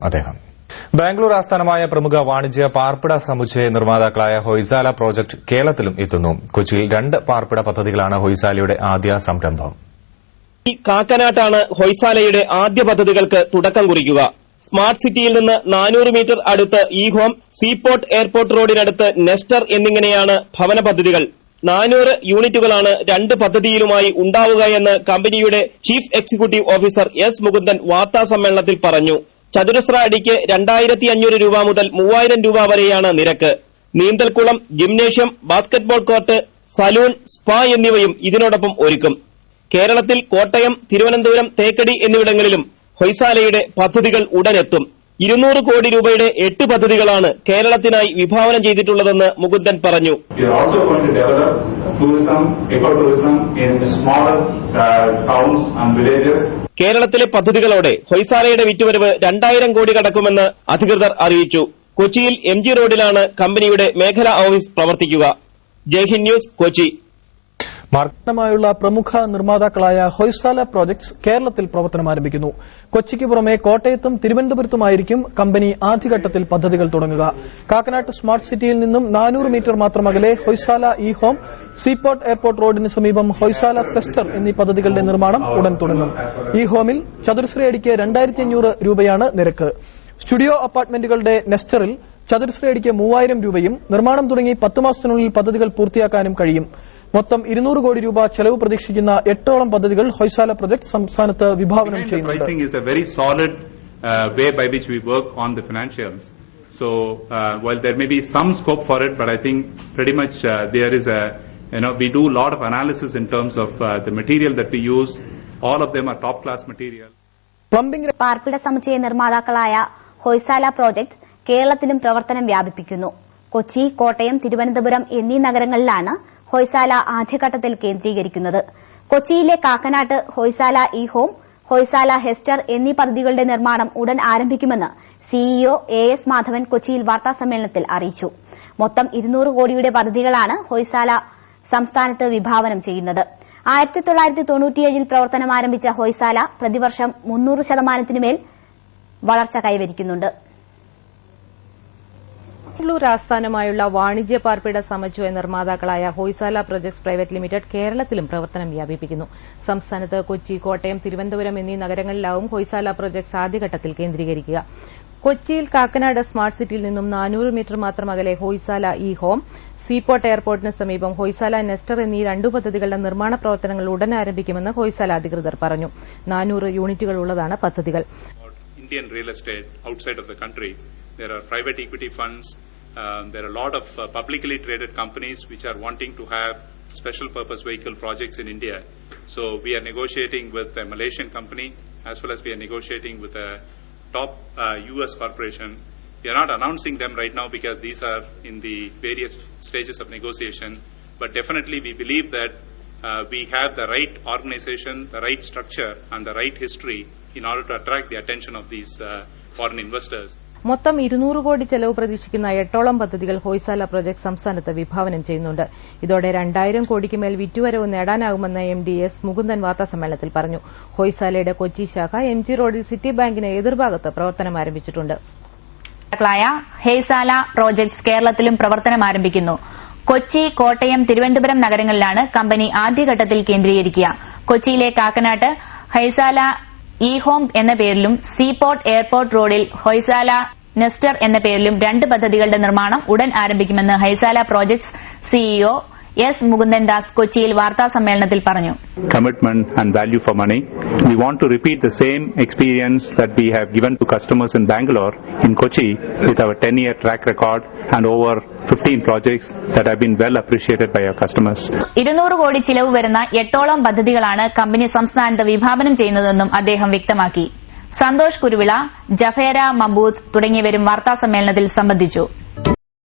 അദ്ദേഹം ബാംഗ്ലൂർ ആസ്ഥാനമായ പ്രമുഖ വാണിജ്യ പാർപ്പിട സമുച്ചയ നിർമ്മാതാക്കളായ ഹൊയ്സാല പ്രോജക്ട് കേരളത്തിലും എത്തുന്നു. കൊച്ചിയിൽ 2 പാർപ്പിട പദ്ധതികളാണ് ഹൊയ്സാലയുടെ ആദ്യ സംരംഭം. കാക്കനാട്ടാണ് ഹൊയ്സാലയുടെ ആദ്യ പദ്ധതികൾക്ക് തുടക്കം കുറിക്കുക. സ്മാർട്ട് സിറ്റിയിൽ നിന്ന് 400 മീറ്റർ അടുത്ത് ഇ-ഹോം, സീപോർട്ട് എയർപോർട്ട് റോഡിനടുത്ത് നെസ്റ്റർ എന്നിങ്ങനെയാണ് ഭവന പദ്ധതികൾ. 400 യൂണിറ്റുകളാണ് 2 പദ്ധതിയിലുമായി ഉണ്ടാവുകയെന്ന് കമ്പനിയുടെ chief executive officer S Mukundan വാർത്താസമ്മേളനത്തിൽ പറഞ്ഞു. ചതുരശ്ര അടിക്ക് 2500 രൂപ മുതൽ 3000 രൂപ വരെയാണ് നിരക്ക്. നീന്തൽക്കുളം, gymnasium, basketball court, salon, spa എന്നിവയും ഇതിനോടൊപ്പം ഒരുക്കും. കേരളത്തിൽ കോട്ടയം, തിരുവനന്തപുരം, തേക്കടി എന്നിവിടങ്ങളിലും ഹൊയ്സാലയുടെ പദ്ധതികൾ ഉടനെത്തും. 200 കോടി രൂപയുടെ 8 പദ്ധതികളാണ് കേരളത്തിനായി വിഭാവനം ചെയ്തിട്ടുള്ളതെന്ന് മുകുന്ദൻ പറഞ്ഞു. കേരളത്തിലെ പദ്ധതികളോടെ ഹൊയ്സാലയുടെ വിറ്റുവരവ് 2000 കോടി കടക്കുമെന്ന് അധികൃതർ അറിയിച്ചു. കൊച്ചിയിൽ MG റോഡിലാണ് കമ്പനിയുടെ മേഖലാ ഓഫീസ് പ്രവർത്തിക്കുക. ജയ്ഹിന്ദ് ന്യൂസ്, കൊച്ചി. മാർക്കറ്റുമായുള്ള പ്രമുഖ നിർമ്മാതാക്കളായ ഹൊയ്സാല പ്രോജക്ട്സ് കേരളത്തിൽ പ്രവർത്തനം ആരംഭിക്കുന്നു. കൊച്ചിക്ക് പുറമെ കോട്ടയത്തും തിരുവനന്തപുരത്തുമായിരിക്കും കമ്പനി ആദ്യഘട്ടത്തിൽ പദ്ധതികൾ തുടങ്ങുക. കാക്കനാട്ട് സ്മാർട്ട് സിറ്റിയിൽ നിന്നും 400 മീറ്റർ മാത്രം അകലെ ഹൊയ്സാല ഇ-ഹോം, സീപോർട്ട് എയർപോർട്ട് റോഡിന് സമീപം ഹൊയ്സാല സെസ്റ്റർ എന്നീ പദ്ധതികളുടെ നിർമ്മാണം ഉടൻ തുടങ്ങും. ഇ-ഹോമിൽ ചതുരശ്രയടിക്ക് 2500 രൂപയാണ് നിരക്ക്. സ്റ്റുഡിയോ അപ്പാർട്ട്മെന്റുകളുടെ നെസ്റ്ററിൽ ചതുരശ്രയടിക്ക് 3000 രൂപയും നിർമ്മാണം തുടങ്ങി 10 മാസത്തിനുള്ളിൽ പദ്ധതികൾ പൂർത്തിയാക്കാനും കഴിയും. മൊത്തം 200 കോടി രൂപ ചെലവ് പ്രതീക്ഷിക്കുന്ന 8ഓളം പദ്ധതികൾ ഹൊയ്സാല പ്രൊജക്ട് സംസ്ഥാനത്ത് വിഭാവനം ചെയ്യുന്നുണ്ട്. So while there may be some scope for it, but I think pretty much there is a, we do a lot of analysis in terms of the material that we use. All of them are top class material. Plumbing പാർപ്പിട സമുച്ചയ നിർമ്മാതാക്കളായ Hoysala project കേരളത്തിലും പ്രവർത്തനം വ്യാപിപ്പിക്കുന്നു. കൊച്ചി, കോട്ടയം, തിരുവനന്തപുരം എന്നീ നഗരങ്ങളിലാണ് ഹൊയ്സാല ആദ്യഘട്ടത്തിൽ കേന്ദ്രീകരിക്കുന്നത്. കൊച്ചിയിലെ കാക്കനാട്ട് Hoysala E-home, Hoysala Hester എന്നീ പദ്ധതികളുടെ നിർമ്മാണം ഉടൻ ആരംഭിക്കുമെന്ന് സിഇഒ AS മാധവൻ കൊച്ചിയിൽ വാർത്താസമ്മേളനത്തിൽ അറിയിച്ചു. മൊത്തം 200 കോടിയുടെ പദ്ധതികളാണ് ഹൊയ്സാല സംസ്ഥാനത്ത് വിഭാവനം ചെയ്യുന്നത്. 1997 പ്രവർത്തനം ആരംഭിച്ച ഹൊയ്സാല പ്രതിവർഷം 300% മേൽ വളർച്ച കൈവരിക്കുന്നുണ്ട്. ബാംഗ്ലൂർ ആസ്ഥാനമായുള്ള വാണിജ്യ പാർപ്പിട സമുച്ചയ നിർമ്മാതാക്കളായ ഹൊയ്സാല പ്രൊജക്ട്സ് പ്രൈവറ്റ് ലിമിറ്റഡ് കേരളത്തിലും പ്രവർത്തനം വ്യാപിപ്പിക്കുന്നു. സംസ്ഥാനത്ത് കൊച്ചി, കോട്ടയം, തിരുവനന്തപുരം എന്നീ നഗരങ്ങളിലാവും ഹൊയ്സാല പ്രൊജക്ട്സ് ആദ്യഘട്ടത്തിൽ കേന്ദ്രീകരിക്കുക. കൊച്ചിയിൽ കാക്കനാട് സ്മാർട്ട് സിറ്റിയിൽ നിന്നും 400 മീറ്റർ മാത്രം അകലെ ഹൊയ്സാല ഇ-ഹോം, സീപോർട്ട് എയർപോർട്ടിന് സമീപം ഹൊയ്സാല നെസ്റ്റർ എന്നീ 2 പദ്ധതികളുടെ നിർമ്മാണ പ്രവർത്തനങ്ങൾ ഉടൻ ആരംഭിക്കുമെന്ന് ഹൊയ്സാല അധികൃതർ പറഞ്ഞു. 400 യൂണിറ്റുകൾ ഉള്ളതാണ് പദ്ധതികൾ. Indian real estate outside of the country, there are private equity funds, there are a lot of publicly traded companies which are wanting to have special purpose vehicle projects in India. So we are negotiating with a Malaysian company as well as we are negotiating with a top US corporation. We are not announcing them right now because these are in the various stages of negotiation, but definitely we believe that we have the right organization, the right structure and the right history in order to attract the attention of these foreign investors. മൊത്തം 200 കോടി ചെലവ് പ്രതീക്ഷിക്കുന്ന 8ഓളം പദ്ധതികൾ Hoysala project സംസ്ഥാനത്ത് വിഭാവനം ചെയ്യുന്നുണ്ട്. ഇതോടെ 2000 കോടിക്ക് മേൽ വിറ്റുവരവ് നേടാനാകുമെന്ന് MD S മുകുന്ദൻ വാർത്താസമ്മേളനത്തിൽ പറഞ്ഞു. ഹൊയ്സാലയുടെ കൊച്ചി ശാഖ MG റോഡിൽ സിറ്റി ബാങ്കിന് എതിർഭാഗത്ത് പ്രവർത്തനം ആരംഭിച്ചിട്ടുണ്ട്. ഹൊയ്സാല പ്രോജക്ട്സ് കേരളത്തിലും പ്രവർത്തനം ആരംഭിക്കുന്നു. കൊച്ചി, കോട്ടയം, തിരുവനന്തപുരം നഗരങ്ങളിലാണ് കമ്പനി ആദ്യഘട്ടത്തിൽ കേന്ദ്രീകരിക്കുക. കൊച്ചിയിലെ കാക്കനാട്ട് ഹൊയ്സാല ഇ-ഹോം എന്ന പേരിലും സീപോർട്ട് എയർപോർട്ട് റോഡിൽ ഹൊയ്സാല നെസ്റ്റർ എന്ന പേരിലും 2 പദ്ധതികളുടെ നിർമ്മാണം ഉടൻ ആരംഭിക്കുമെന്ന് Hoysala projects CEO S Mukundan Das കൊച്ചിയിൽ വാർത്താസമ്മേളനത്തിൽ പറഞ്ഞു. Commitment and value for money. We want to repeat the same experience that we have given to customers in Bangalore, in Kochi, with our 10-year track record and over 15 projects that have been well appreciated by our customers. 200 കോടി ചിലവ് വരുന്ന 8ഓളം പദ്ധതികളാണ് company സംസ്ഥാനത്ത് വിഭാവനം ചെയ്യുന്നതെന്നും അദ്ദേഹം വ്യക്തമാക്കി. സന്തോഷ് കുരുവിള, ജഫേര മബൂദ് തുടങ്ങിയവരും വാർത്താസമ്മേളനത്തിൽ സംബന്ധിച്ചു.